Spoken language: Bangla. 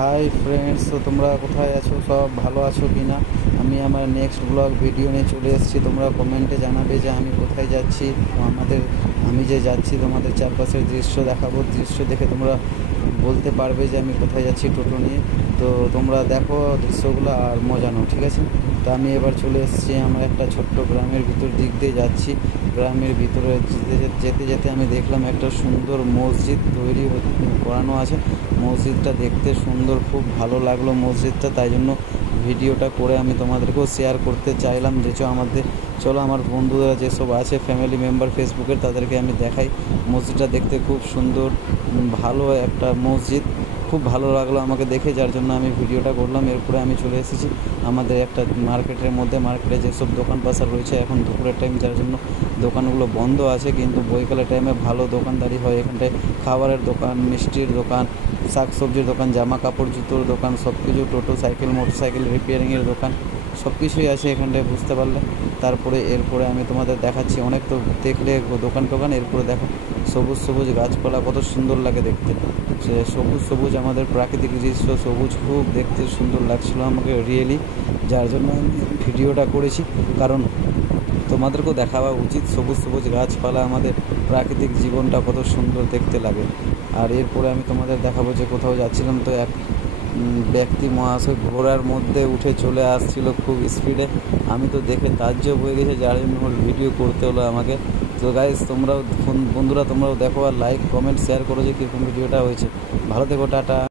হাই ফ্রেন্ডস, তো তোমরা কোথায় আছো? সব ভালো আছো কি না? আমি আমার নেক্সট ব্লগ ভিডিও নিয়ে চলে এসেছি। তোমরা কমেন্টে জানাবে যে আমি কোথায় যাচ্ছি। আমি যে যাচ্ছি তোমাদের চারপাশের দৃশ্য দেখাবো। দৃশ্য দেখে তোমরা বলতে পারবে যে আমি কোথায় যাচ্ছি টোটো নিয়ে। তো তোমরা দেখো দৃশ্যগুলো আর মজা নাও, ঠিক আছে? তো আমি এবার চলে এসেছি আমার একটা ছোট্ট গ্রামের ভিতর দিক দিয়ে যাচ্ছি। গ্রামের ভিতরে যেতে যেতে আমি দেখলাম একটা সুন্দর মসজিদ করানো আছে। মসজিদটা দেখতে সুন্দর, খুব ভালো লাগলো মসজিদটা, তাই জন্য ভিডিওটা করে আমি তোমাদেরকেও শেয়ার করতে চাইলাম যে চলো আমার বন্ধুরা যেসব আছে ফ্যামিলি মেম্বার ফেসবুকের, তাদেরকে আমি দেখাই। মসজিদটা দেখতে খুব সুন্দর, ভালো একটা মসজিদ, খুব ভালো লাগলো আমাকে দেখে, যার জন্য আমি ভিডিওটা করলাম। এরপরে আমি চলে এসেছি আমাদের একটা মার্কেটের মধ্যে। মার্কেটে যেসব দোকান পাশার রয়েছে, এখন দুপুরের টাইম, যার জন্য দোকানগুলো বন্ধ আছে, কিন্তু বৈকালের টাইমে ভালো দোকানদারি হয় এখানটায়। খাবারের দোকান, মিষ্টির দোকান, শাকসবজির দোকান, জামা কাপড়, জুতোর দোকান, সব কিছু, টোটো সাইকেল মোটরসাইকেল রিপেয়ারিংয়ের দোকান, সব কিছুই আছে এখানটায়, বুঝতে পারলে। এরপরে আমি তোমাদের দেখাচ্ছি। অনেক তো দেখলে দোকান, এরপরে দেখো সবুজ সবুজ গাছপালা, কত সুন্দর লাগে দেখতে। সে সবুজ সবুজ আমাদের প্রাকৃতিক দৃশ্য, সবুজ, খুব দেখতে সুন্দর লাগছিলো আমাকে রিয়েলি, যার জন্য আমি ভিডিওটা করেছি। কারণ তোমাদেরকেও দেখাবা উচিত, সবুজ সবুজ গাছপালা, আমাদের প্রাকৃতিক জীবনটা কত সুন্দর দেখতে লাগে। আর এরপরে আমি তোমাদের দেখাবো যে কোথাও যাচ্ছিলাম, তো এক ব্যক্তি মহাশয় ঘোড়ার মধ্যে উঠে চলে আসছিল খুব স্পিডে। আমি তো দেখে তাজ্জব হয়ে গেছে, যার জন্য ভিডিও করতে হলো আমাকে। তো গাইস, বন্ধুরা তোমরাও দেখো আর লাইক কমেন্ট শেয়ার করো যে কীরকম ভিডিওটা হয়েছে। ভালো থেকো, টাটা।